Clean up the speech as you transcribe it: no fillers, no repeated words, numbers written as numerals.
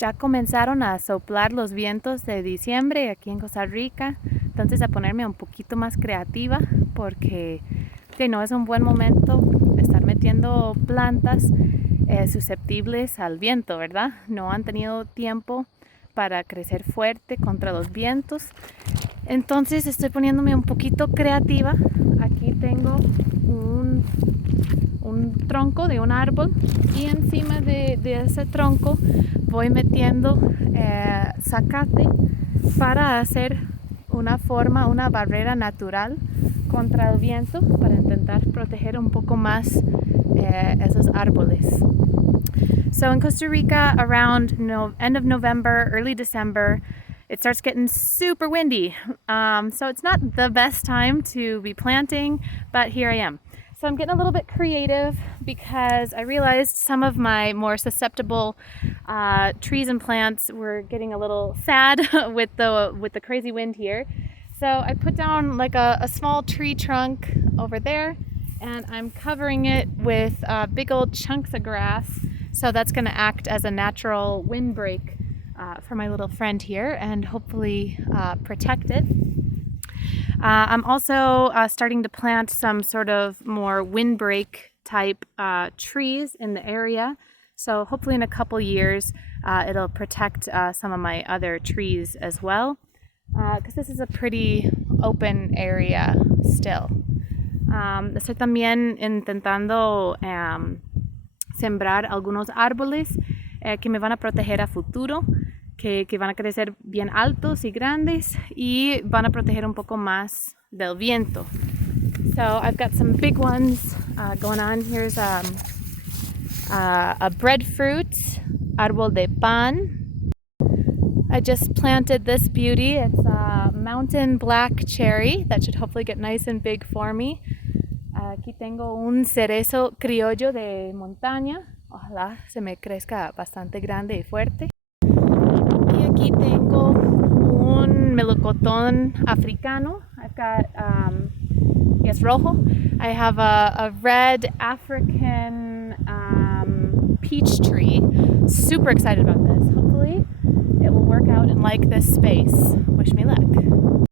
Ya comenzaron a soplar los vientos de diciembre aquí en Costa Rica, entonces a ponerme un poquito más creativa porque no es un buen momento estar metiendo plantas susceptibles al viento, ¿verdad? No han tenido tiempo para crecer fuerte contra los vientos. Entonces estoy poniéndome un poquito creativa. Aquí tengo un tronco de un árbol y encima de ese tronco voy metiendo zacate para hacer una barrera natural contra el viento para intentar proteger un poco más esos árboles. So in Costa Rica, around end of November, early December, it starts getting super windy. So it's not the best time to be planting, but here I am. So I'm getting a little bit creative because I realized some of my more susceptible trees and plants were getting a little sad with the crazy wind here. So I put down like a small tree trunk over there, and I'm covering it with big old chunks of grass. So that's going to act as a natural windbreak for my little friend here and hopefully protect it. I'm also starting to plant some sort of more windbreak type trees in the area. So hopefully in a couple years it'll protect some of my other trees as well, because this is a pretty open area still. Estoy también intentando sembrar algunos árboles que me van a proteger a futuro. Que van a crecer bien altos y grandes y van a proteger un poco más del viento. So I've got some big ones going on. Here's a breadfruit, árbol de pan. I just planted this beauty. It's a mountain black cherry that should hopefully get nice and big for me. Aquí tengo un cerezo criollo de montaña. Ojalá se me crezca bastante grande y fuerte. Y aquí tengo un melocotón africano. I've got, yes, rojo. I have a red African peach tree. Super excited about this. Hopefully it will work out and like this space. Wish me luck.